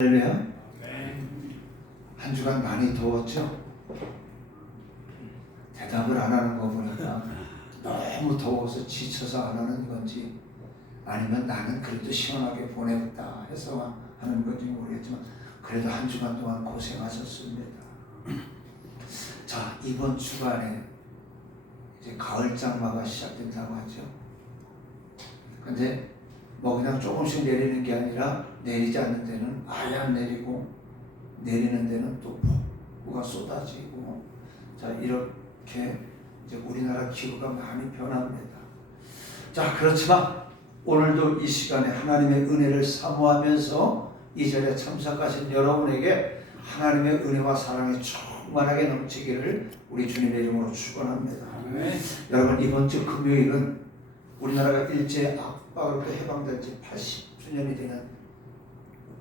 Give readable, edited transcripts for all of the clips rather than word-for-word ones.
할렐루야. 한 주간 많이 더웠죠? 대답을 안 하는 거 보니까 너무 더워서 지쳐서 안 하는 건지 아니면 나는 그래도 시원하게 보냈다 해서 하는 건지 모르겠지만 그래도 한 주간 동안 고생하셨습니다. 자, 이번 주간에 이제 가을 장마가 시작된다고 하죠. 근데 뭐 그냥 조금씩 내리는 게 아니라 내리지 않는 데는 아예 안 내리고 내리는 데는 또 폭우가 쏟아지고, 자, 이렇게 이제 우리나라 기후가 많이 변합니다. 자, 그렇지만 오늘도 이 시간에 하나님의 은혜를 사모하면서 이 자리에 참석하신 여러분에게 하나님의 은혜와 사랑이 충만하게 넘치기를 우리 주님의 이름으로 축원합니다. 여러분, 이번 주 금요일은 우리나라가 일제 압박으로부터 해방된 지 80주년이 되는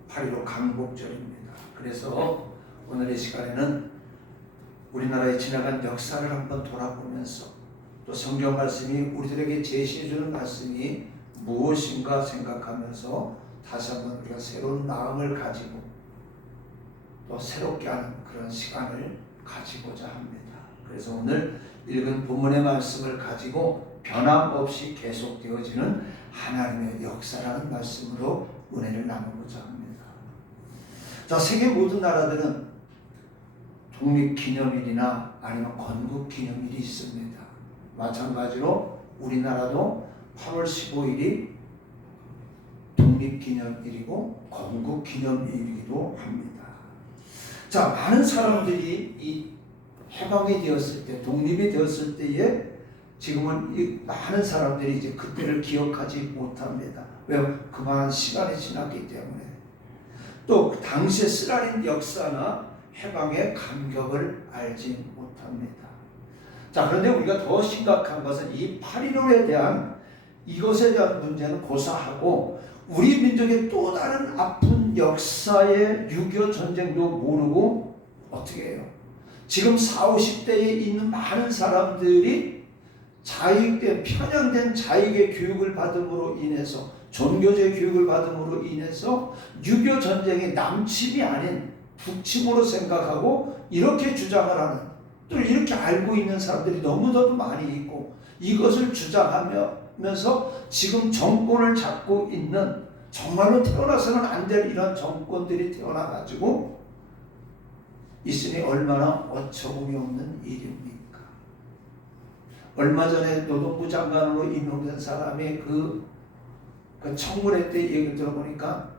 8.15 강복절입니다. 그래서 오늘 이 시간에는 우리나라에 지나간 역사를 한번 돌아보면서 또 성경 말씀이 우리들에게 제시해주는 말씀이 무엇인가 생각하면서 다시 한번 우리가 새로운 마음을 가지고 또 새롭게 하는 그런 시간을 가지고자 합니다. 그래서 오늘 읽은 본문의 말씀을 가지고 변함없이 계속되어지는 하나님의 역사라는 말씀으로 은혜를 나누고자 합니다. 자, 세계 모든 나라들은 독립기념일이나 아니면 건국기념일이 있습니다. 마찬가지로 우리나라도 8월 15일이 독립기념일이고 건국기념일이기도 합니다. 자, 많은 사람들이 이 해방이 되었을 때, 독립이 되었을 때에 지금은 이 많은 사람들이 이제 그때를 기억하지 못합니다. 왜요? 그만한 시간이 지났기 때문에. 또 당시의 쓰라린 역사나 해방의 감격을 알지 못합니다. 자, 그런데 우리가 더 심각한 것은 이 8.15에 대한 이것에 대한 문제는 고사하고 우리 민족의 또 다른 아픈 역사의 6.25 전쟁도 모르고 어떻게 해요? 지금 40, 50대에 있는 많은 사람들이 자익된, 편향된 자익의 교육을 받음으로 인해서, 종교적 교육을 받음으로 인해서 6.25 전쟁이 남침이 아닌 북침으로 생각하고 이렇게 주장을 하는, 또 이렇게 알고 있는 사람들이 너무나도 많이 있고, 이것을 주장하면서 지금 정권을 잡고 있는, 정말로 태어나서는 안 될 이런 정권들이 태어나가지고 있으니 얼마나 어처구니 없는 일입니까? 얼마 전에 노동부 장관으로 임명된 사람이 그 청문회 때 얘기를 들어보니까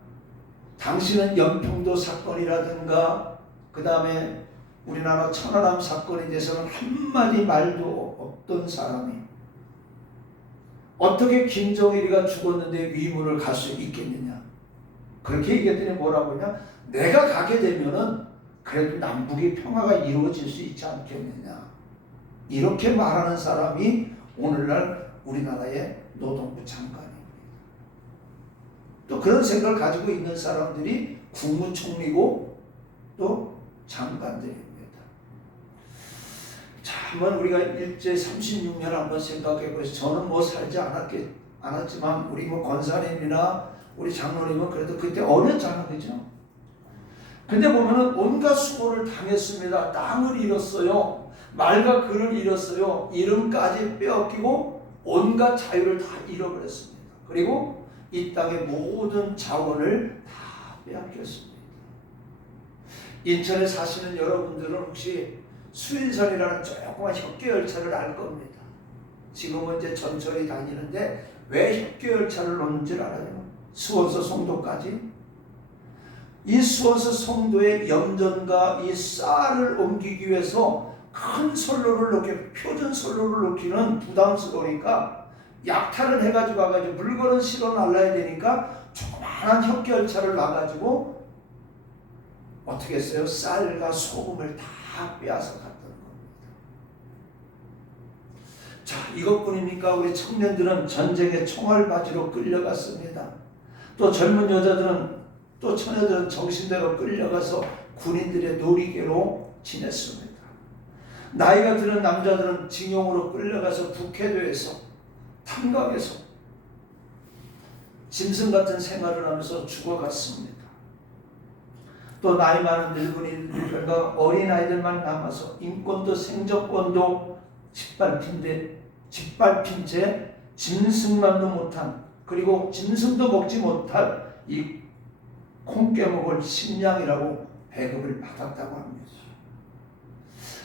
당신은 연평도 사건이라든가 그 다음에 우리나라 천안함 사건에 대해서는 한마디 말도 없던 사람이 어떻게 김정일이가 죽었는데 위문을 갈 수 있겠느냐, 그렇게 얘기했더니 뭐라고 하냐, 내가 가게 되면은 그래도 남북의 평화가 이루어질 수 있지 않겠느냐, 이렇게 말하는 사람이 오늘날 우리나라의 노동부 장관입니다. 또 그런 생각을 가지고 있는 사람들이 국무총리고 또 장관들입니다. 자, 한번 우리가 일제 36년 한번 생각해 보세요. 저는 뭐 살지 않았지만 우리 뭐 권사님이나 우리 장로님은 그래도 그때 어렸잖아, 그죠? 근데 보면은 온갖 수고를 당했습니다. 땅을 잃었어요. 말과 글을 잃었어요. 이름까지 빼앗기고 온갖 자유를 다 잃어버렸습니다. 그리고 이 땅의 모든 자원을 다 빼앗겼습니다. 인천에 사시는 여러분들은 혹시 수인선이라는 조그만 협계열차를 알 겁니다. 지금은 이제 전철이 다니는데 왜 협계열차를 놓는 줄 알아요? 수원서 송도까지. 이 수원서 송도의 염전과 이 쌀을 옮기기 위해서 큰 선로를 놓기, 표준 선로를 놓기는 부담스러우니까 약탈을 해가지고 와가지고 물건을 실어 날라야 되니까 조그마한 협계열차를 놔가지고 어떻게 했어요? 쌀과 소금을 다 빼앗아 갔던 겁니다. 자, 이것뿐입니까? 우리 청년들은 전쟁의 총알바지로 끌려갔습니다. 또 젊은 여자들은, 또 처녀들은 정신대로 끌려가서 군인들의 놀이개로 지냈습니다. 나이가 드는 남자들은 징용으로 끌려가서 북해도에서, 탄광에서 짐승 같은 생활을 하면서 죽어갔습니다. 또 나이 많은 늙은이들과 어린아이들만 남아서 인권도 생존권도 짓밟힌 채 짐승만도 못한, 그리고 짐승도 먹지 못할 이 콩 깨먹을 식량이라고 배급을 받았다고 합니다.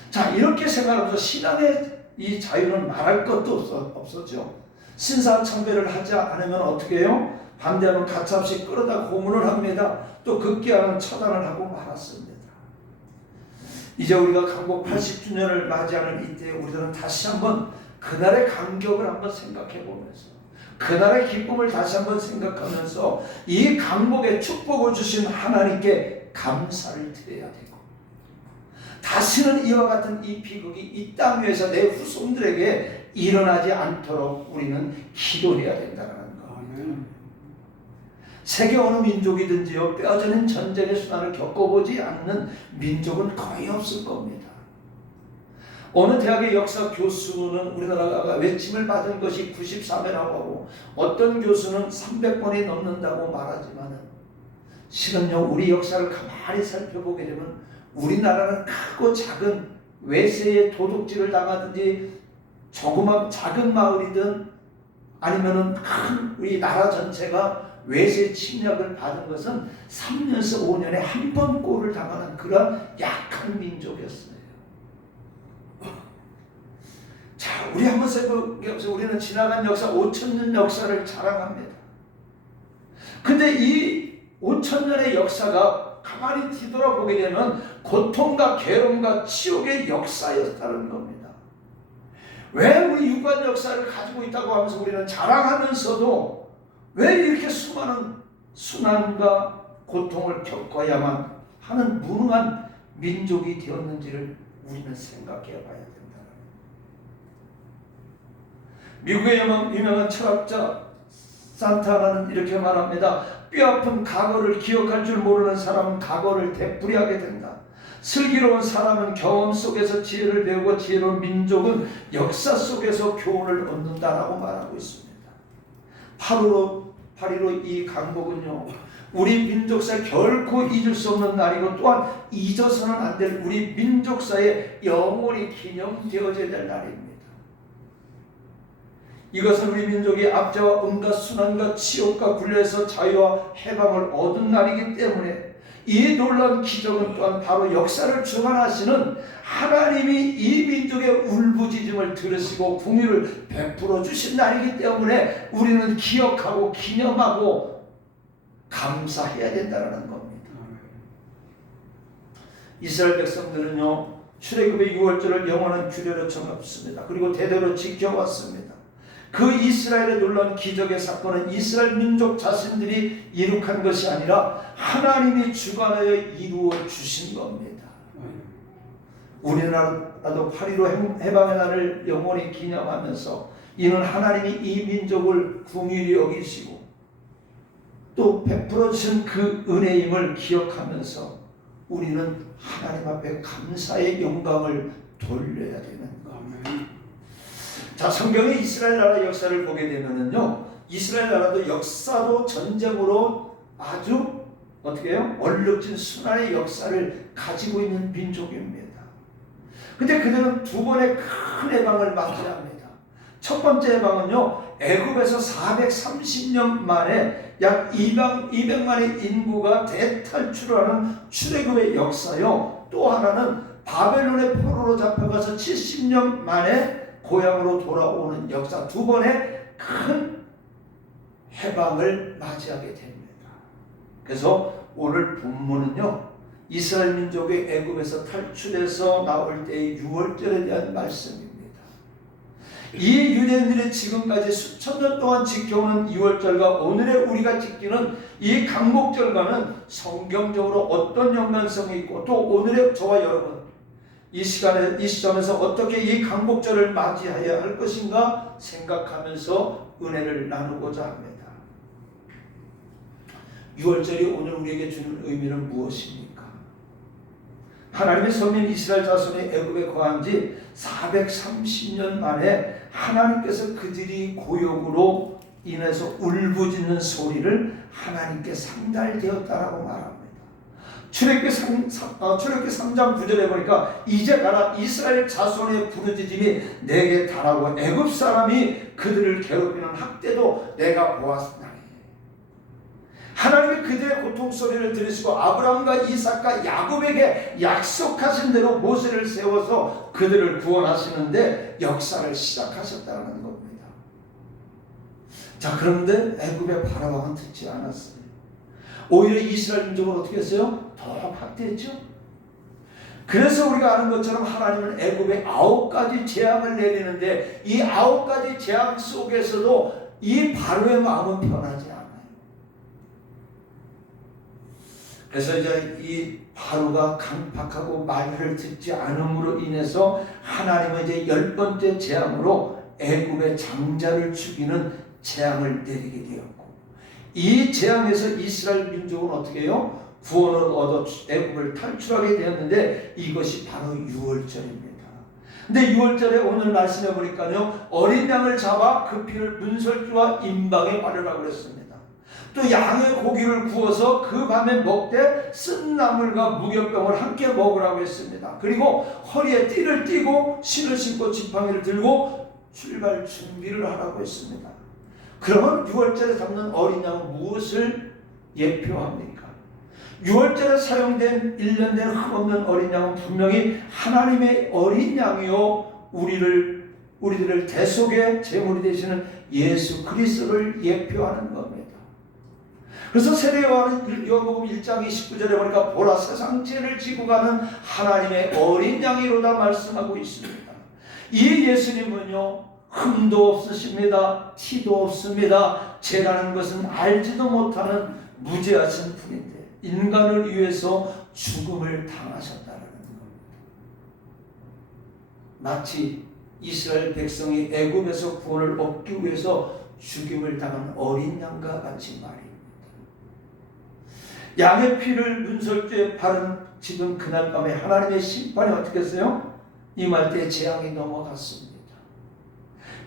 자, 이렇게 생각하면서 신앙의 이 자유는 말할 것도 없었죠. 신사참배를 하지 않으면 어떻게 해요? 반대하면 가차없이 끌어다 고문을 합니다. 또 극기하는 처단을 하고 말았습니다. 이제 우리가 강복 80주년을 맞이하는 이때 우리들은 다시 한번 그날의 감격을 한번 생각해 보면서, 그날의 기쁨을 다시 한번 생각하면서 이 강복의 축복을 주신 하나님께 감사를 드려야 되고, 다시는 이와 같은 이 비극이 이 땅 위에서 내 후손들에게 일어나지 않도록 우리는 기도해야 된다는 겁니다. 세계 어느 민족이든지요, 뼈저린 전쟁의 수단을 겪어보지 않는 민족은 거의 없을 겁니다. 어느 대학의 역사 교수는 우리나라가 외침을 받은 것이 93회라고 하고, 어떤 교수는 300번이 넘는다고 말하지만, 실은요, 우리 역사를 가만히 살펴보게 되면 우리나라는 크고 작은 외세의 도둑질을 당하든지 조그만 작은 마을이든 아니면은 큰 우리 나라 전체가 외세 침략을 받은 것은 3년에서 5년에 한 번 꼴을 당하는 그런 약한 민족이었어요. 자, 우리 한번 생각해보세요. 우리는 지나간 역사 5,000년 역사를 자랑합니다. 근데 이 5,000년의 역사가 가만히 뒤돌아보게 되면 고통과 괴로움과 치욕의 역사였다는 겁니다. 왜 우리 유관 역사를 가지고 있다고 하면서 우리는 자랑하면서도 왜 이렇게 수많은 순환과 고통을 겪어야만 하는 무능한 민족이 되었는지를 우리는 생각해 봐야 된다. 미국의 유명한 철학자 산타나는 이렇게 말합니다. 뼈아픈 과거를 기억할 줄 모르는 사람은 과거를 되풀이하게 된다. 슬기로운 사람은 경험 속에서 지혜를 배우고 지혜로운 민족은 역사 속에서 교훈을 얻는다라고 말하고 있습니다. 8.15 이 강복은요, 우리 민족사에 결코 잊을 수 없는 날이고 또한 잊어서는 안 될 우리 민족사에 영원히 기념되어져야 될 날입니다. 이것은 우리 민족이 압제와 온갖 순환과 치욕과 굴레에서 자유와 해방을 얻은 날이기 때문에 이 놀라운 기적은 또한 바로 역사를 주관하시는 하나님이 이 민족의 울부짖음을 들으시고 긍휼을 베풀어 주신 날이기 때문에 우리는 기억하고 기념하고 감사해야 된다는 겁니다. 이스라엘 백성들은요, 출애굽의 6월절을 영원한 규례로 정했습니다. 그리고 대대로 지켜왔습니다. 그 이스라엘의 놀라운 기적의 사건은 이스라엘 민족 자신들이 이룩한 것이 아니라 하나님이 주관하여 이루어 주신 겁니다. 우리나라도 8.15 해방의 날을 영원히 기념하면서 이는 하나님이 이 민족을 긍휼히 여기시고 또 베풀어 주신 그 은혜임을 기억하면서 우리는 하나님 앞에 감사의 영광을 돌려야 되는 겁니다. 자, 성경의 이스라엘 나라 역사를 보게 되면은요, 이스라엘 나라도 역사도 전쟁으로 아주 어떻게 해요? 얼룩진 순환의 역사를 가지고 있는 민족입니다. 근데 그들은 두 번의 큰 해방을 맞이합니다. 첫 번째 해방은요, 애굽에서 430년 만에 약 200만의 인구가 대탈출하는 출애굽의 역사요. 또 하나는 바벨론의 포로로 잡혀가서 70년 만에 고향으로 돌아오는 역사, 두 번의 큰 해방을 맞이하게 됩니다. 그래서 오늘 본문은요, 이스라엘 민족의 애굽에서 탈출해서 나올 때의 유월절에 대한 말씀입니다. 이 유대인들이 지금까지 수천 년 동안 지켜오는 유월절과 오늘의 우리가 지키는 이 강목절과는 성경적으로 어떤 연관성이 있고 또 오늘의 저와 여러분 이 시점에서 어떻게 이 강복절을 맞이해야 할 것인가 생각하면서 은혜를 나누고자 합니다. 6월절이 오늘 우리에게 주는 의미는 무엇입니까? 하나님의 선민 이스라엘 자손이 애굽에 거한 지 430년 만에 하나님께서 그들이 고역으로 인해서 울부짖는 소리를 하나님께 상달되었다라고 말합니다. 출애굽기 3장 9절에 보니까 이제 가라 이스라엘 자손의 부르짖음이 내게 달하고 애굽 사람이 그들을 괴롭히는 학대도 내가 보았나니. 하나님이 그들의 고통 소리를 들으시고 아브라함과 이삭과 야곱에게 약속하신 대로 모세를 세워서 그들을 구원하시는데 역사를 시작하셨다는 겁니다. 자, 그런데 애굽의 바로왕은 듣지 않았어요. 오히려 이스라엘 민족은 어떻게 했어요? 더 확대했죠. 그래서 우리가 아는 것처럼 하나님은 애굽에 9가지 재앙을 내리는데 이 9가지 재앙 속에서도 이 바로의 마음은 변하지 않아요. 그래서 이제 이 바로가 강팍하고 말을 듣지 않음으로 인해서 하나님은 이제 10번째 재앙으로 애굽의 장자를 죽이는 재앙을 내리게 되었고, 이 재앙에서 이스라엘 민족은 어떻게 해요? 구원을 얻어 애굽을 탈출하게 되었는데 이것이 바로 유월절입니다. 근데 유월절에 오늘 말씀해 보니까요, 어린 양을 잡아 그 피를 문설주와 임방에 바르라고 그랬습니다. 또 양의 고기를 구워서 그 밤에 먹되 쓴 나물과 무교병을 함께 먹으라고 했습니다. 그리고 허리에 띠를 띠고 신을 신고 지팡이를 들고 출발 준비를 하라고 했습니다. 그러면 6월절에 잡는 어린 양은 무엇을 예표합니까? 6월절에 사용된 1년 된 흠없는 어린 양은 분명히 하나님의 어린 양이요 우리들을 대속의 제물이 되시는 예수 그리스도를 예표하는 겁니다. 그래서 세례요한은 요한복음 1장 29절에 보니까 보라 세상 죄를 지고 가는 하나님의 어린 양이로다 말씀하고 있습니다. 이 예수님은요, 흠도 없으십니다. 티도 없습니다. 죄라는 것은 알지도 못하는 무죄하신 분인데 인간을 위해서 죽음을 당하셨다는 겁니다. 마치 이스라엘 백성이 애굽에서 구원을 얻기 위해서 죽임을 당한 어린 양과 같이 말입니다. 양의 피를 문설주에 바른 지금 그날 밤에 하나님의 심판이 어떻게 했어요? 임할 때 재앙이 넘어갔습니다.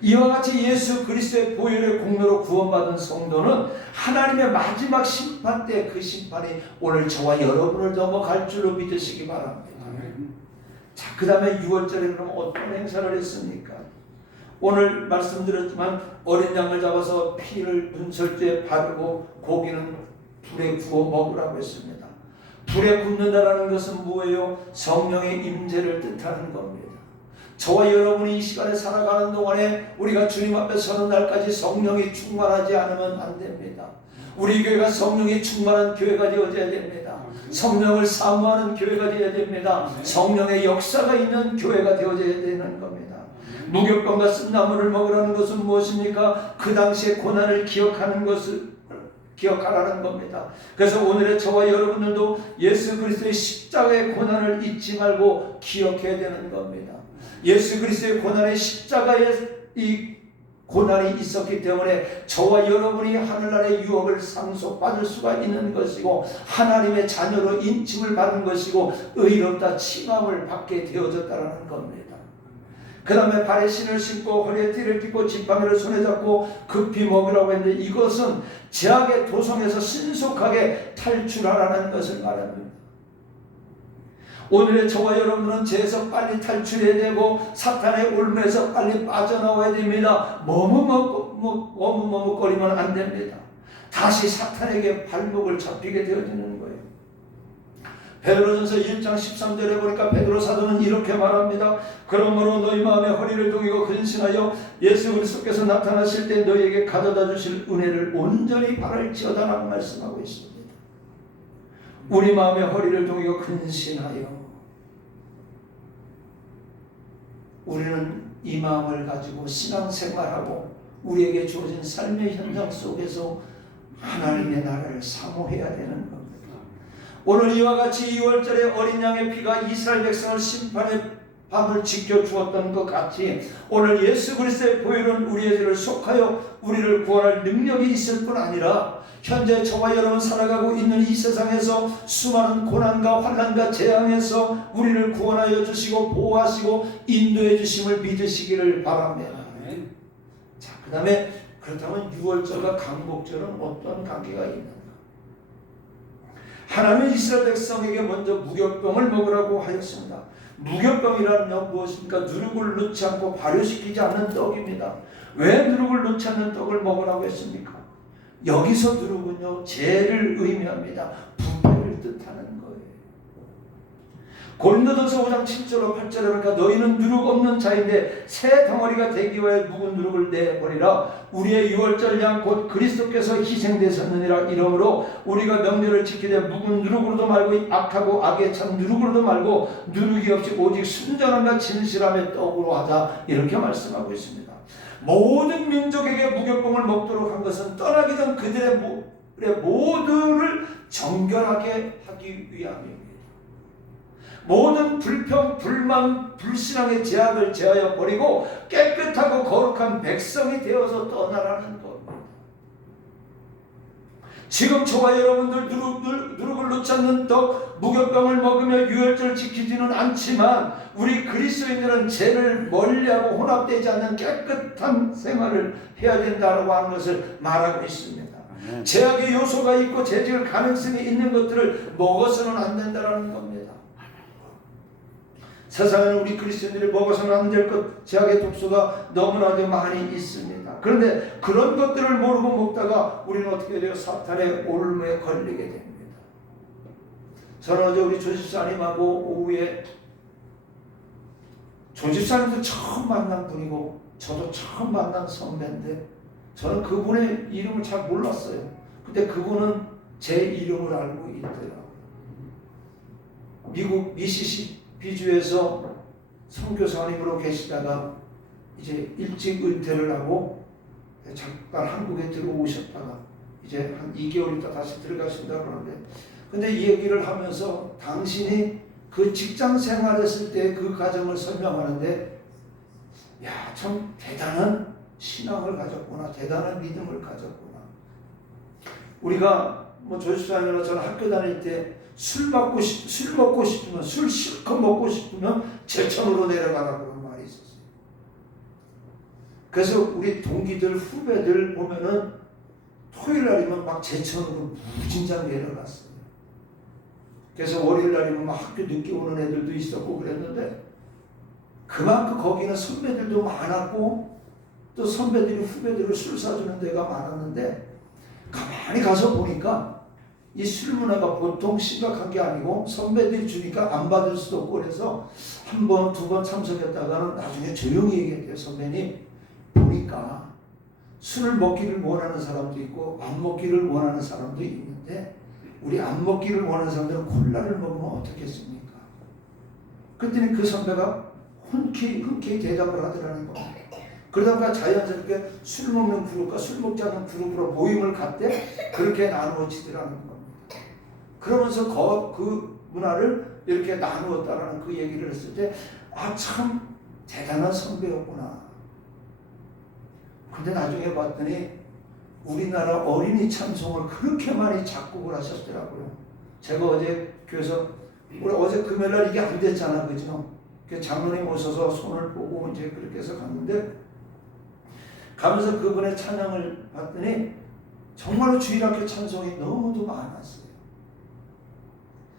이와 같이 예수 그리스도의 보혈의 공로로 구원받은 성도는 하나님의 마지막 심판 때 그 심판이 오늘 저와 여러분을 넘어갈 줄로 믿으시기 바랍니다. 자, 그 다음에 6월절에 그럼 어떤 행사를 했습니까? 오늘 말씀드렸지만 어린 양을 잡아서 피를 문설주에 바르고 고기는 불에 구워 먹으라고 했습니다. 불에 굽는다라는 것은 뭐예요? 성령의 임재를 뜻하는 겁니다. 저와 여러분이 이 시간에 살아가는 동안에 우리가 주님 앞에 서는 날까지 성령이 충만하지 않으면 안 됩니다. 우리 교회가 성령이 충만한 교회가 되어져야 됩니다. 성령을 사모하는 교회가 되어야 됩니다. 성령의 역사가 있는 교회가 되어져야 되는 겁니다. 무교병과 쓴나물을 먹으라는 것은 무엇입니까? 그 당시의 고난을 기억하라는 겁니다. 그래서 오늘의 저와 여러분들도 예수 그리스도의 십자가의 고난을 잊지 말고 기억해야 되는 겁니다. 예수 그리스도의 고난의 십자가에 이 고난이 있었기 때문에 저와 여러분이 하늘나라의 유업을 상속받을 수가 있는 것이고 하나님의 자녀로 인침을 받은 것이고 의롭다 칭함을 받게 되어졌다는 겁니다. 그 다음에 발에 신을 신고 허리에 띠를 띠고 지팡이를 손에 잡고 급히 먹으라고 했는데 이것은 죄악의 도성에서 신속하게 탈출하라는 것을 말합니다. 오늘의 저와 여러분은 죄에서 빨리 탈출해야 되고 사탄의 올무에서 빨리 빠져나와야 됩니다. 머뭇머뭇거리면 안 됩니다. 다시 사탄에게 발목을 잡히게 되어지는 거예요. 베드로전서 1장 13절에 보니까 베드로 사도는 이렇게 말합니다. 그러므로 너희 마음에 허리를 동이고 근신하여 예수 그리스도께서 나타나실 때 너희에게 가져다 주실 은혜를 온전히 바랄지어다라고 말씀하고 있습니다. 우리 마음에 허리를 동이고 근신하여 우리는 이 마음을 가지고 신앙생활하고 우리에게 주어진 삶의 현장 속에서 하나님의 나라를 사모해야 되는 겁니다. 오늘 이와 같이 2월절에 어린 양의 피가 이스라엘 백성을 심판의 밤을 지켜주었던 것 같이 오늘 예수 그리스도의 보혈은 우리의 죄를 속하여 우리를 구원할 능력이 있을 뿐 아니라 현재 저와 여러분 살아가고 있는 이 세상에서 수많은 고난과 환난과 재앙에서 우리를 구원하여 주시고 보호하시고 인도해 주심을 믿으시기를 바랍니다. 자, 그 다음에 그렇다면 6월절과 강복절은 어떤 관계가 있는가? 하나님은 이스라엘 백성에게 먼저 무교병을 먹으라고 하였습니다. 무교병이라는 무엇입니까? 누룩을 넣지 않고 발효시키지 않는 떡입니다. 왜 누룩을 넣지 않는 떡을 먹으라고 했습니까? 여기서 누룩은요, 죄를 의미합니다. 부패를 뜻하는 거예요. 고린도전서 5장 7절로 8절에 보니까 너희는 누룩 없는 자인데 새 덩어리가 되기 위하여 묵은 누룩을 내버리라. 우리의 유월절 양 곧 그리스도께서 희생되셨느니라. 이러므로 우리가 명절을 지키되 묵은 누룩으로도 말고 악하고 악에 찬 누룩으로도 말고 누룩이 없이 오직 순전함과 진실함의 떡으로 하자. 이렇게 말씀하고 있습니다. 모든 민족에게 무교병을 먹도록 한 것은 떠나기 전 그들의 모두를 정결하게 하기 위함입니다. 모든 불평, 불만, 불신앙의 제약을 제하여 버리고 깨끗하고 거룩한 백성이 되어서 떠나라는 겁니다. 지금 저와 여러분들 누룩을 넣지 않는 떡, 무교병을 먹으며 유월절을 지키지는 않지만 우리 그리스도인들은 죄를 멀리하고 혼합되지 않는 깨끗한 생활을 해야 된다고 하는 것을 말하고 있습니다. 제약의 요소가 있고 죄질 가능성이 있는 것들을 먹어서는 안 된다는 겁니다. 세상에는 우리 그리스도인들이 먹어서는 안 될 것, 제약의 독소가 너무나도 많이 있습니다. 그런데 그런 것들을 모르고 먹다가 우리는 어떻게 돼요? 사탄의 올무에 걸리게 됩니다. 저는 어제 우리 조집사님하고 오후에, 조집사님도 처음 만난 분이고 저도 처음 만난 선배인데 저는 그분의 이름을 잘 몰랐어요. 근데 그분은 제 이름을 알고 있더라고요. 미국 미시시피주에서 선교사님으로 계시다가 이제 일찍 은퇴를 하고 잠깐 한국에 들어오셨다가 이제 한 2개월 있다 다시 들어가신다고 그러는데, 근데 이 얘기를 하면서 당신이 그 직장 생활했을 때 그 가정을 설명하는데, 야, 참 대단한 신앙을 가졌구나, 대단한 믿음을 가졌구나. 우리가 뭐 조집사님이나 저는 학교 다닐 때 술 먹고 싶으면, 술 실컷 먹고 싶으면 제천으로 내려가라고 하는 말이 있었어요. 그래서 우리 동기들, 후배들 보면은 토요일 날이면 막 제천으로 무진장 내려갔어요. 그래서 월요일 날이면 막 학교 늦게 오는 애들도 있었고 그랬는데, 그만큼 거기는 선배들도 많았고 또 선배들이 후배들을 술 사주는 데가 많았는데, 가만히 가서 보니까 이 술 문화가 보통 심각한 게 아니고 선배들이 주니까 안 받을 수도 없고, 그래서 한 번, 두 번 참석했다가는 나중에 조용히 얘기했대요. 선배님, 보니까 술을 먹기를 원하는 사람도 있고 안 먹기를 원하는 사람도 있는데, 우리 안 먹기를 원하는 사람들은 콜라를 먹으면 어떻겠습니까? 그랬더니 그 선배가 흔쾌히 대답을 하더라는 겁니다. 그러다가 자연스럽게 술 먹는 그룹과 술 먹지 않는 그룹으로 모임을 갖대 그렇게 나누어지더라는 겁니다. 그러면서 그 문화를 이렇게 나누었다라는 그 얘기를 했을 때, 아, 참 대단한 선배였구나. 근데 나중에 봤더니 우리나라 어린이 찬송을 그렇게 많이 작곡을 하셨더라고요. 제가 어제 교회에서, 우리 어제 금요일날 이게 안 됐잖아, 그죠? 장로님 오셔서 손을 보고 이제 그렇게 해서 갔는데, 가면서 그분의 찬양을 봤더니 정말로 주일학교 찬송이 너무도 많았어요.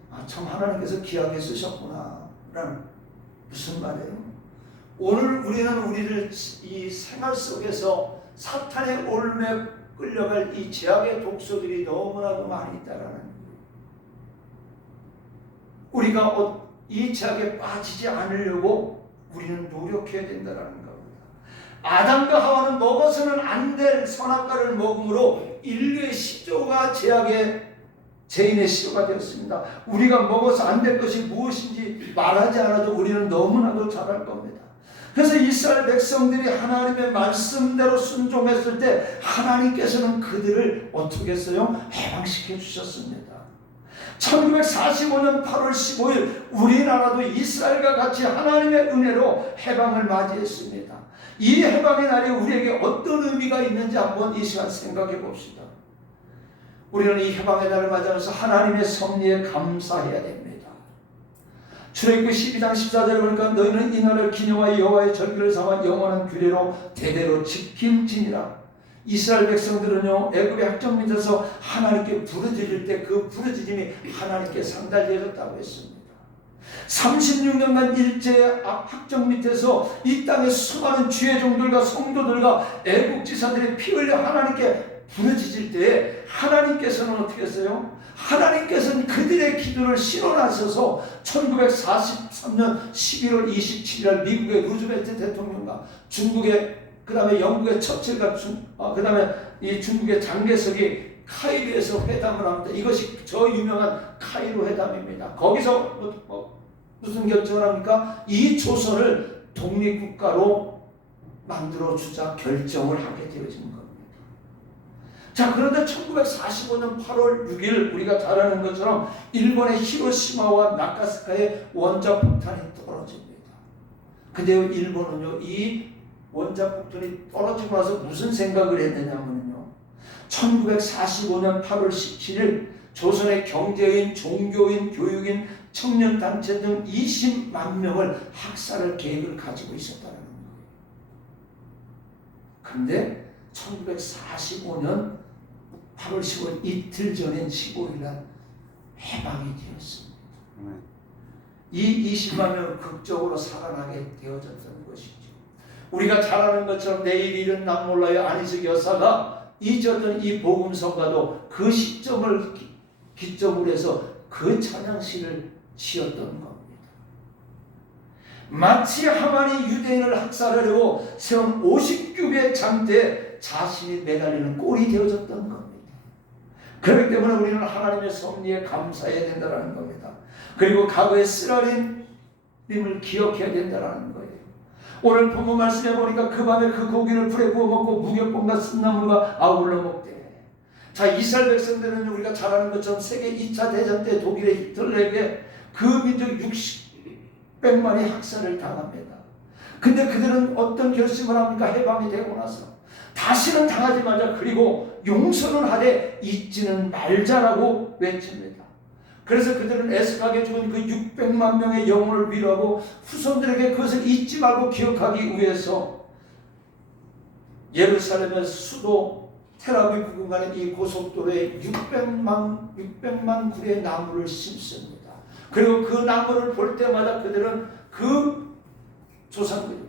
아, 참 하나님께서 귀하게 쓰셨구나 라는, 무슨 말이에요? 오늘 우리는 우리를 이 생활 속에서 사탄의 올무에 끌려갈 이 죄악의 독소들이 너무나도 많이 있다라는 거예요. 우리가 이 죄악에 빠지지 않으려고 우리는 노력해야 된다라는 겁니다. 아담과 하와는 먹어서는 안 될 선악과를 먹음으로 인류의 시조가 죄인의 시조가 되었습니다. 우리가 먹어서 안 될 것이 무엇인지 말하지 않아도 우리는 너무나도 잘 알 겁니다. 그래서 이스라엘 백성들이 하나님의 말씀대로 순종했을 때 하나님께서는 그들을 어떻게 했어요? 해방시켜 주셨습니다. 1945년 8월 15일 우리나라도 이스라엘과 같이 하나님의 은혜로 해방을 맞이했습니다. 이 해방의 날이 우리에게 어떤 의미가 있는지 한번 이 시간 생각해 봅시다. 우리는 이 해방의 날을 맞이하면서 하나님의 섭리에 감사해야 됩니다. 출애굽기 12장 14절에 보니까 너희는 이 날을 기념하여 여호와의 절기를 삼아 영원한 규례로 대대로 지킬지니라. 이스라엘 백성들은요 애굽의 학정 밑에서 하나님께 부르짖을 때 그 부르짖음이 하나님께 상달되어졌다고 했습니다. 36년간 일제의 학정 밑에서 이 땅의 수많은 주의 종들과 성도들과 애국 지사들이 피 흘려 하나님께 부르짖을 때 하나님께서는 어떻게 했어요? 하나님께서는 그들의 기도를 실어나셔서 1943년 11월 27일 미국의 루즈벨트 대통령과 중국의 그 다음에 영국의 처칠과 그 다음에 이 중국의 장개석이 카이로에서 회담을 합니다. 이것이 저 유명한 카이로 회담입니다. 거기서 무슨 결정을 합니까? 이 조선을 독립국가로 만들어주자 결정을 하게 되어진 겁니다. 자, 그런데 1945년 8월 6일 우리가 잘 아는 것처럼 일본의 히로시마와 나가사키의 원자폭탄이 떨어집니다. 근데요, 일본은요, 이 원자폭탄이 떨어지고 나서 무슨 생각을 했느냐면요, 1945년 8월 17일 조선의 경제인, 종교인, 교육인, 청년단체 등 20만 명을 학살할 계획을 가지고 있었다는 거예요. 그런데 1945년 8월 15일 이틀 전인 15일 날 해방이 되었습니다. 이 20만 명은 극적으로 살아나게 되어졌던 것이죠. 우리가 잘 아는 것처럼 내일 일은 남 몰라요 안희석 여사가 잊었던 이 복음성가도 그 시점을 기점으로 해서 그 찬양시를 지었던 겁니다. 마치 하만이 유대인을 학살하려고 세운 50규빗의 장대에 자신이 매달리는 꼴이 되어졌던 겁니다. 그렇기 때문에 우리는 하나님의 섭리에 감사해야 된다는 겁니다. 그리고 과거의 쓰라림을 기억해야 된다는 거예요. 오늘 본문 말씀해 보니까 그 밤에 그 고기를 불에 구워 먹고 무교병과 쓴나물과 아울러 먹되. 자, 이스라엘 백성들은 우리가 잘 아는 것처럼 세계 2차 대전 때 독일의 히틀러에게 그 민족 60백만이 학살을 당합니다. 근데 그들은 어떤 결심을 합니까? 해방이 되고 나서 다시는 당하지 말자, 그리고 용서는 하되 잊지는 말자라고 외칩니다. 그래서 그들은 애석하게 죽은 그 600만 명의 영혼을 위로하고 후손들에게 그것을 잊지 말고 기억하기 위해서 예루살렘의 수도 텔아비브 간의 이 고속도로에 600만 그루의 나무를 심습니다. 그리고 그 나무를 볼 때마다 그들은 그 조상들이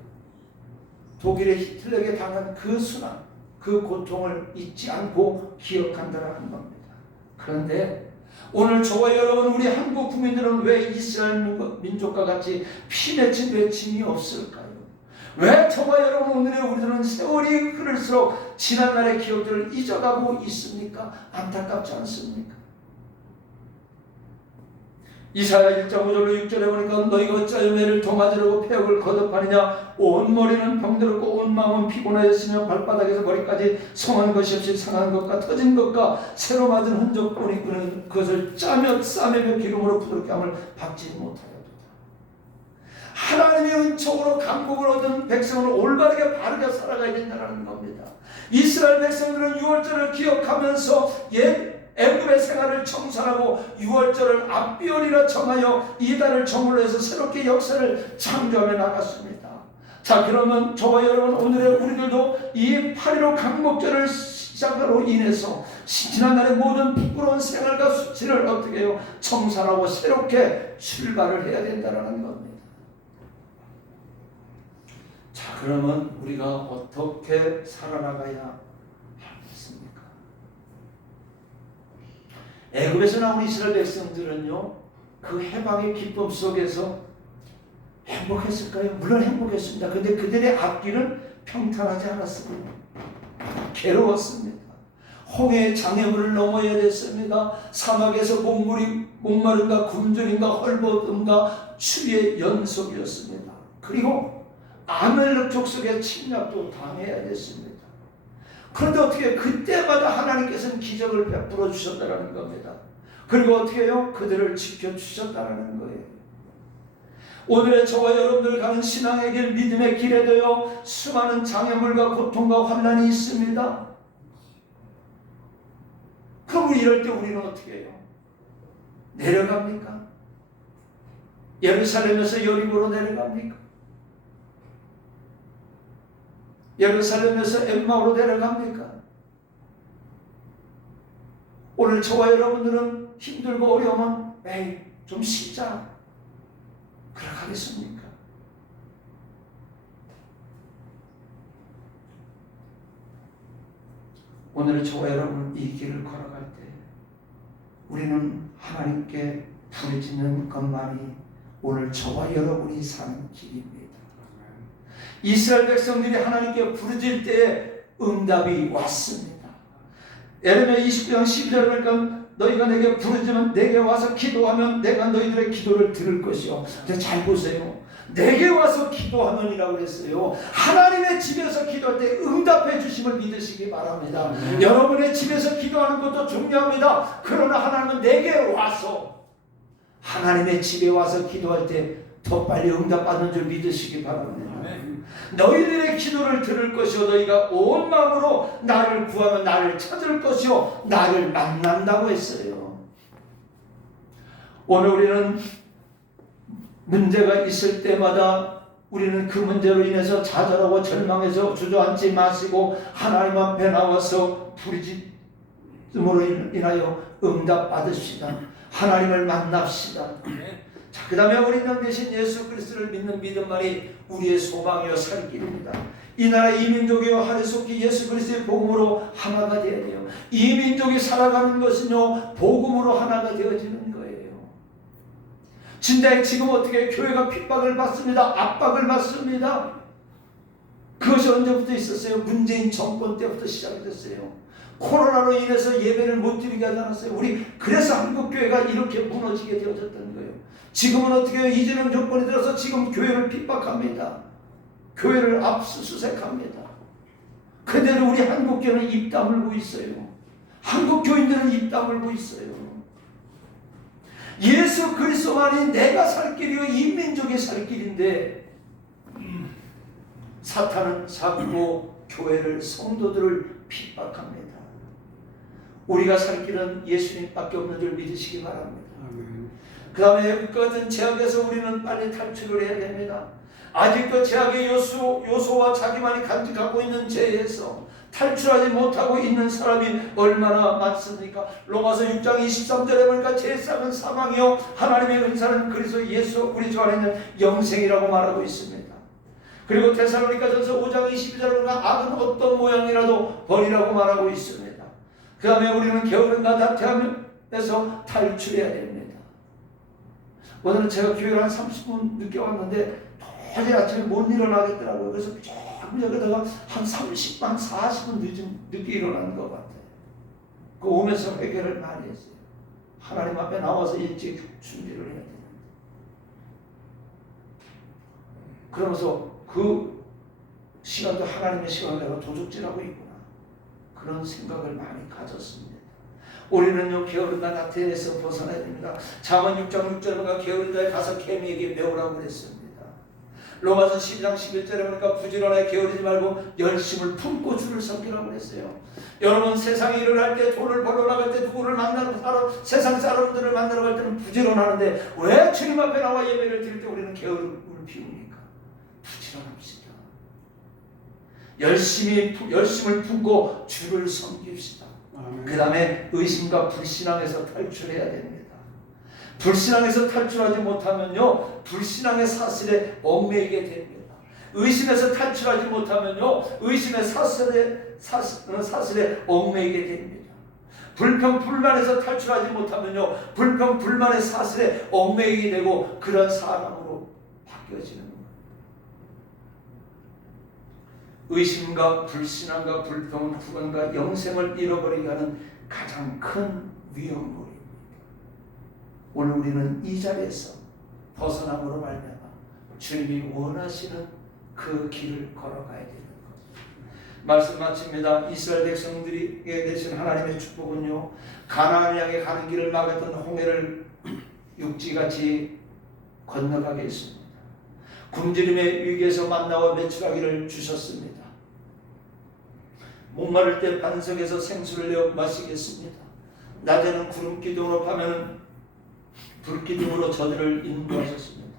독일의 히틀러에게 당한 그 순환, 그 고통을 잊지 않고 기억한다는 겁니다. 그런데 오늘 저와 여러분 우리 한국 국민들은 왜 이스라엘 민족과 같이 피 맺힌 외침이 없을까요? 왜 저와 여러분 오늘의 우리들은 세월이 흐를수록 지난날의 기억들을 잊어가고 있습니까? 안타깝지 않습니까? 이사야 1장 5절로 6절에 보니까 너희가 어찌하여 매를 도마지르고 폐역을 거듭하느냐. 온 머리는 병들었고 온 마음은 피곤하였으며 발바닥에서 머리까지 성한 것이 없이 상한 것과 터진 것과 새로 맞은 흔적뿐이 그는 그것을 짜며 싸매며 기름으로 부드럽게 함을 받지 못하였도다. 하나님의 은총으로 강복을 얻은 백성은 올바르게 바르게 살아가야 된다는 겁니다. 이스라엘 백성들은 유월절을 기억하면서 애굽의 생활을 청산하고 유월절을 앞비월이라 정하여 이달을 정물로 해서 새롭게 역사를 창조하며 나갔습니다. 자, 그러면 저와 여러분 오늘의 우리들도 이 8.15 강복절을 시작으로 인해서 지난날의 모든 부끄러운 생활과 수치를 어떻게 해요? 청산하고 새롭게 출발을 해야 된다는 겁니다. 자, 그러면 우리가 어떻게 살아나가야 하겠습니까? 애굽에서 나온 이스라엘 백성들은요, 그 해방의 기쁨 속에서 행복했을까요? 물론 행복했습니다. 근데 그들의 앞길은 평탄하지 않았습니다. 괴로웠습니다. 홍해의 장애물을 넘어야 됐습니다. 사막에서 목마름과 굶주림과 헐벗음과 추위의 연속이었습니다. 그리고 아멜렉 족속의 침략도 당해야 됐습니다. 그런데 어떻게 그때마다 하나님께서는 기적을 베풀어 주셨다는 겁니다. 그리고 어떻게 해요? 그들을 지켜주셨다는 거예요. 오늘의 저와 여러분들 가는 신앙의 길, 믿음의 길에도요, 수많은 장애물과 고통과 환난이 있습니다. 그럼 이럴 때 우리는 어떻게 해요? 내려갑니까? 예루살렘에서 여리고로 내려갑니까? 예루살렘에서 엠마오로 내려갑니까? 오늘 저와 여러분들은 힘들고 어려우면 에이 좀 쉬자 그렇게 하겠습니까? 오늘 저와 여러분 이 길을 걸어갈 때 우리는 하나님께 부르짖는 것만이 오늘 저와 여러분이 사는 길입니다. 이스라엘 백성들이 하나님께 부르짖을 때에 응답이 왔습니다. 예레미야 29장 12절에 보니까 너희가 내게 부르짖으면 내게 와서 기도하면 내가 너희들의 기도를 들을 것이요. 잘 보세요. 내게 와서 기도하면이라고 그랬어요. 하나님의 집에서 기도할 때 응답해 주심을 믿으시기 바랍니다. 여러분의 집에서 기도하는 것도 중요합니다. 그러나 하나님은 내게 와서 하나님의 집에 와서 기도할 때 더 빨리 응답받는 줄 믿으시기 바랍니다. 너희들의 기도를 들을 것이요 너희가 온 마음으로 나를 구하면 나를 찾을 것이요 나를 만난다고 했어요. 오늘 우리는 문제가 있을 때마다 우리는 그 문제로 인해서 좌절하고 절망해서 주저앉지 마시고 하나님 앞에 나와서 부르짖음으로 인하여 응답 받으시다. 하나님을 만납시다. 자, 그 다음에 우리 명 대신 예수 그리스도를 믿는 믿음만이 우리의 소망이요 살 길입니다. 이 나라 이 민족이요 하늘 속히 예수 그리스도의 복음으로 하나가 되어야 돼요. 이 민족이 살아가는 것은요 복음으로 하나가 되어지는 거예요. 진짜 지금 어떻게 교회가 핍박을 받습니다. 압박을 받습니다. 그것이 언제부터 있었어요? 문재인 정권 때부터 시작이 됐어요. 코로나로 인해서 예배를 못 드리게 하지 않았어요. 우리 그래서 한국교회가 이렇게 무너지게 되어졌던 거예요. 지금은 어떻게 해요? 이재명 정권이 들어서 지금 교회를 핍박합니다. 교회를 압수수색합니다. 그대로 우리 한국교회는 입 다물고 있어요. 한국 교인들은 입 다물고 있어요. 예수 그리스도만이 내가 살 길이요 이 민족이 살 길인데 사탄은 자꾸 교회를 성도들을 핍박합니다. 우리가 살 길은 예수님밖에 없는 줄 믿으시기 바랍니다. 그 다음에 애국과 같은 제약에서 우리는 빨리 탈출을 해야 됩니다. 아직도 제약의 요소와 자기만이 간직하고 있는 죄에서 탈출하지 못하고 있는 사람이 얼마나 많습니까? 로마서 6장 23절에 보니까 제사는 사망이요 하나님의 은사는 그리스도 예수 우리 주 안에 있는 영생이라고 말하고 있습니다. 그리고 데살로니가전서 5장 22절에 보니까 악은 어떤 모양이라도 버리라고 말하고 있습니다. 그 다음에 우리는 게으름과 나태함에서 탈출해야 됩니다. 오늘은 제가 교회를 한 30분 늦게 왔는데 도저히 아침에 못 일어나겠더라고요. 그래서 조금 여기다가 한 30분, 40분 늦게 일어나는 것 같아요. 그 오면서 회개를 많이 했어요. 하나님 앞에 나와서 일찍 준비를 해야 돼요. 그러면서 그 시간도 하나님의 시간을 내가 도둑질하고 있구나. 그런 생각을 많이 가졌습니다. 우리는요 게으른다 나태에서 벗어나야 됩니다. 잠언 6장 6절에 게으른 자에 가서 개미에게 배우라고 그랬습니다. 로마서 12장 11절에 보니까 부지런하게 게으르지 말고 열심을 품고 주를 섬기라고 그랬어요. 여러분 세상에 일을 할 때 돈을 벌러 나갈 때 누구를 만나러 세상 사람들을 만나러 갈 때는 부지런하는데 왜 주님 앞에 나와 예배를 드릴 때 우리는 게으름을 피웁니까? 부지런합시다. 열심을 품고 주를 섬깁시다. 그 다음에 의심과 불신앙에서 탈출해야 됩니다. 불신앙에서 탈출하지 못하면요 불신앙의 사슬에 얽매이게 됩니다. 의심에서 탈출하지 못하면요 의심의 사슬에 얽매이게 됩니다. 불평 불만에서 탈출하지 못하면요 불평 불만의 사슬에 얽매이게 되고 그런 사람으로 바뀌어지는 겁니다. 의심과 불신앙과 불평은 구원과 영생을 잃어버리게 하는 가장 큰 위험물입니다. 오늘 우리는 이 자리에서 벗어남으로 말미암아 주님이 원하시는 그 길을 걸어가야 되는 것입니다. 말씀 마칩니다. 이스라엘 백성들에게 내신 하나님의 축복은요 가나안 향해 가는 길을 막았던 홍해를 육지같이 건너가게 했습니다. 굶주림의 위기에서 만나와 메추라기를 주셨습니다. 목마를 때 반석에서 생수를 내어 마시겠습니다. 낮에는 구름 기둥으로 파면은 불 기둥으로 저들을 인도하셨습니다.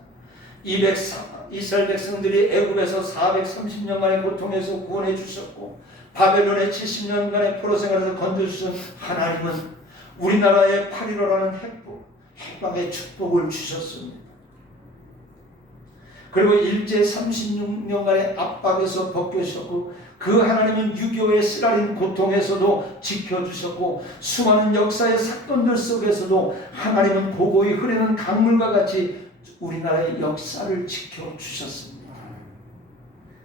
이스라엘 백성들이 애굽에서 430년간의 고통에서 구원해 주셨고 바벨론의 70년간의 포로 생활에서 건져주신 하나님은 우리나라에 8.15라는 해방의 축복을 주셨습니다. 그리고 일제 36년간의 압박에서 벗겨주셨고, 그 하나님은 유교의 쓰라린 고통에서도 지켜주셨고, 수많은 역사의 사건들 속에서도 하나님은 고고히 흐르는 강물과 같이 우리나라의 역사를 지켜주셨습니다.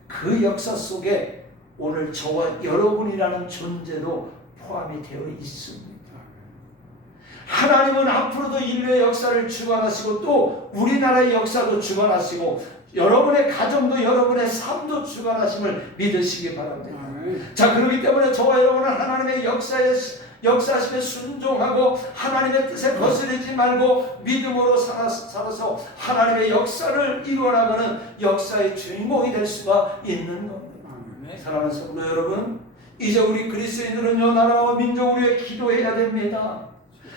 그 역사 속에 오늘 저와 여러분이라는 존재도 포함이 되어 있습니다. 하나님은 앞으로도 인류의 역사를 주관하시고, 또 우리나라의 역사도 주관하시고, 여러분의 가정도 여러분의 삶도 주관하심을 믿으시기 바랍니다. 자, 그렇기 때문에 저와 여러분은 하나님의 역사하심에 순종하고 아하나님의 뜻에 거스르지 말고 믿음으로 살아서 하나님의 역사를 이루어나가는 역사의 주인공이 될 수가 있는 겁니다. 사랑하는 성도 여러분, 이제 우리 그리스도인들은요, 나라와 민족을 위해 기도해야 됩니다.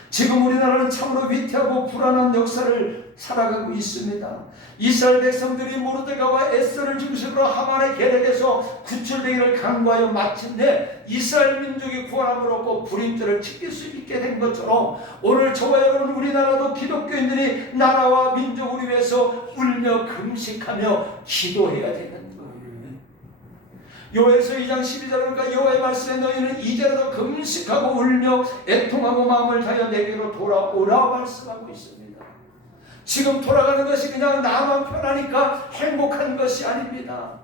지금 우리나라는 참으로 위태하고 불안한 역사를 살아가고 있습니다. 이스라엘 백성들이 모르드가와 에스더를 중심으로 하만의 계략에서 구출되기를 간구하여 마침내 이스라엘 민족이 구원함을 얻고 불임절을 지킬 수 있게 된 것처럼, 오늘 저와 여러분 우리나라도 기독교인들이 나라와 민족을 위해서 울며 금식하며 기도해야 되는 거예요. 요엘서 2장 12절에 보니까 여호와의 말씀에 너희는 이제라도 금식하고 울며 애통하고 마음을 다하여 내게로 돌아오라 말씀하고 있습니다. 지금 돌아가는 것이 그냥 나만 편하니까 행복한 것이 아닙니다.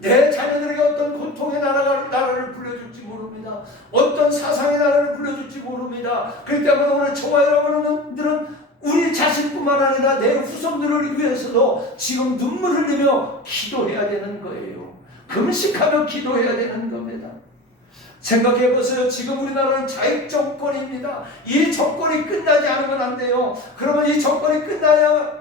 내 자녀들에게 어떤 고통의 나라를 불려줄지 모릅니다. 어떤 사상의 나라를 불려줄지 모릅니다. 그렇기 때문에 오늘 저와 여러분들은 우리 자신뿐만 아니라 내 후손들을 위해서도 지금 눈물 흘리며 기도해야 되는 거예요. 금식하며 기도해야 되는 겁니다. 생각해보세요. 지금 우리나라는 자익 정권입니다. 이 정권이 끝나지 않으면 안 돼요. 그러면 이 정권이 끝나야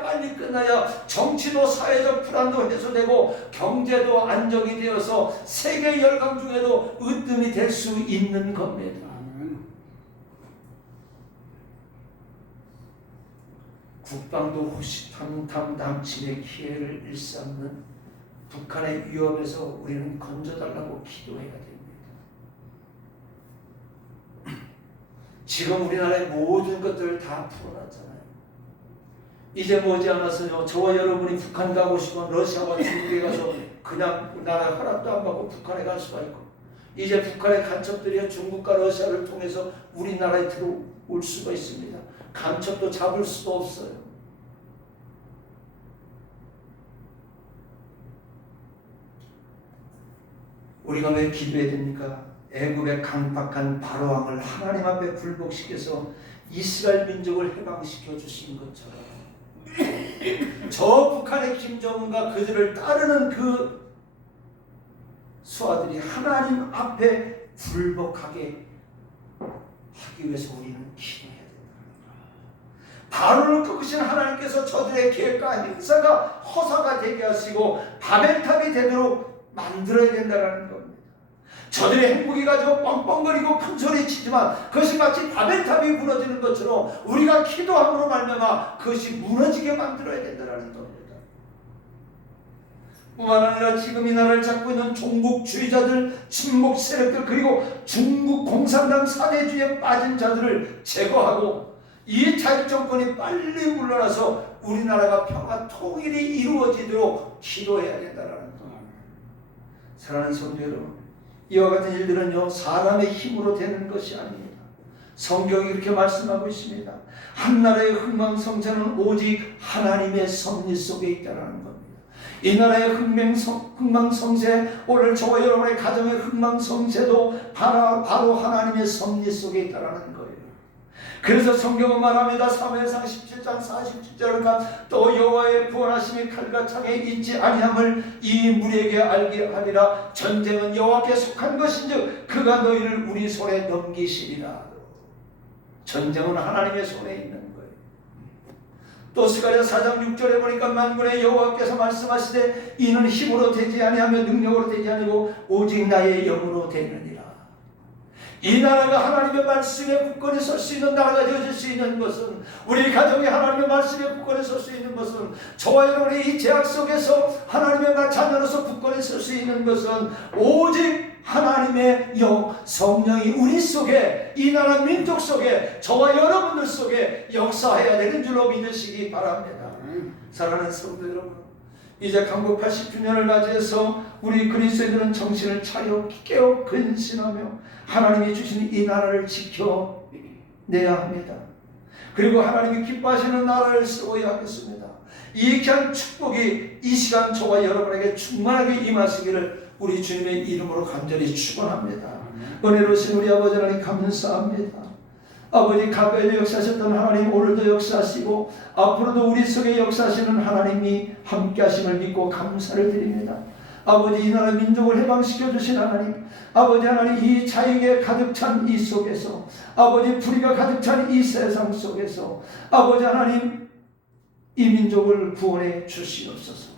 빨리 끝나야 정치도 사회적 불안도 해소되고 경제도 안정이 되어서 세계 열강 중에도 으뜸이 될 수 있는 겁니다. 국방도 호시탐탐 남침의 기회를 일삼는 북한의 위협에서 우리는 건져달라고 기도해야 됩니다. 지금 우리나라의 모든 것들을 다 풀어놨잖아요. 이제 머지않아서요, 저와 여러분이 북한 가고 싶으면 러시아와 중국에 가서 그냥 나라 허락도 안 받고 북한에 갈 수가 있고, 이제 북한의 간첩들이 중국과 러시아를 통해서 우리나라에 들어올 수가 있습니다. 간첩도 잡을 수가 없어요. 우리가 왜 기도해야 됩니까? 애굽의 강박한 바로왕을 하나님 앞에 굴복시켜서 이스라엘 민족을 해방시켜 주신 것처럼, 저 북한의 김정은과 그들을 따르는 그 수하들이 하나님 앞에 굴복하게 하기 위해서 우리는 기도해야 된다. 바로를 꺾으신 하나님께서 저들의 계획과 행사가 허사가 되게 하시고 바벨탑이 되도록 만들어야 된다는 겁니다. 저들의 행복이 가지고 뻥뻥거리고 큰소리 치지만 그것이 마치 바벨탑이 무너지는 것처럼 우리가 기도함으로 말미암아 그것이 무너지게 만들어야 된다는 겁니다. 뿐만 아니라 지금 이 나라를 잡고 있는 종북주의자들, 친목 세력들, 그리고 중국 공산당 사대주의에 빠진 자들을 제거하고 이 자익정권이 빨리 물러나서 우리나라가 평화 통일이 이루어지도록 기도해야 된다는 겁니다. 사랑하는 성도 여러분, 이와 같은 일들은요, 사람의 힘으로 되는 것이 아닙니다. 성경이 이렇게 말씀하고 있습니다. 한 나라의 흥망성쇠는 오직 하나님의 섭리 속에 있다는 겁니다. 이 나라의 흥망성쇠, 오늘 저와 여러분의 가정의 흥망성쇠도 바로 하나님의 섭리 속에 있다는 거예요. 그래서 성경은 말합니다. 사무엘상 17장 47절에 또 여호와의 구원하심이 칼과 창에 있지 아니함을 이 무리에게 알게 하리라. 전쟁은 여호와께 속한 것인즉 그가 너희를 우리 손에 넘기시리라. 전쟁은 하나님의 손에 있는 거예요. 또 스가랴 4장 6절에 보니까 만군의 여호와께서 말씀하시되 이는 힘으로 되지 아니하며 능력으로 되지 아니고 오직 나의 영으로 되느니라. 이 나라가 하나님의 말씀에 굳건히 설 수 있는 나라가 되어질 수 있는 것은, 우리 가정이 하나님의 말씀에 굳건히 설 수 있는 것은, 저와 여러분의 이 제약 속에서 하나님의 자녀로서 굳건히 설 수 있는 것은 오직 하나님의 영 성령이 우리 속에 이 나라 민족 속에 저와 여러분들 속에 역사해야 되는 줄로 믿으시기 바랍니다. 사랑하는 성도 여러분, 이제 강국 80주년을 맞이해서 우리 그리스도인들은 정신을 차려 깨어 근신하며 하나님이 주신 이 나라를 지켜내야 합니다. 그리고 하나님이 기뻐하시는 나라를 세워야 하겠습니다. 이 귀한 축복이 이 시간 저와 여러분에게 충만하게 임하시기를 우리 주님의 이름으로 간절히 축원합니다. 은혜로우신 우리 아버지 하나님 감사합니다. 아버지, 과거에도 역사하셨던 하나님 오늘도 역사하시고 앞으로도 우리 속에 역사하시는 하나님이 함께 하심을 믿고 감사를 드립니다. 아버지, 이 나라 민족을 해방시켜 주신 하나님, 아버지 하나님, 이 자유에 가득 찬 이 속에서, 아버지 불의가 가득 찬 이 세상 속에서 아버지 하나님, 이 민족을 구원해 주시옵소서.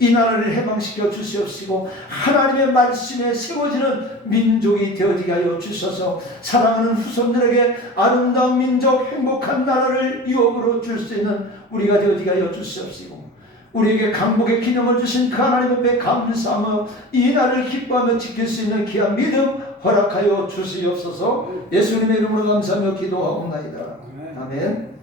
이 나라를 해방시켜 주시옵시고 하나님의 말씀에 세워지는 민족이 되어지게 하여 주셔서 사랑하는 후손들에게 아름다운 민족, 행복한 나라를 유업으로 줄 수 있는 우리가 되어지게 하여 주시옵시고 우리에게 강복의 기념을 주신 그 하나님 앞에 감사하며 이 날을 기뻐하며 지킬 수 있는 귀한 믿음 허락하여 주시옵소서. 예수님의 이름으로 감사하며 기도하옵나이다. 아멘.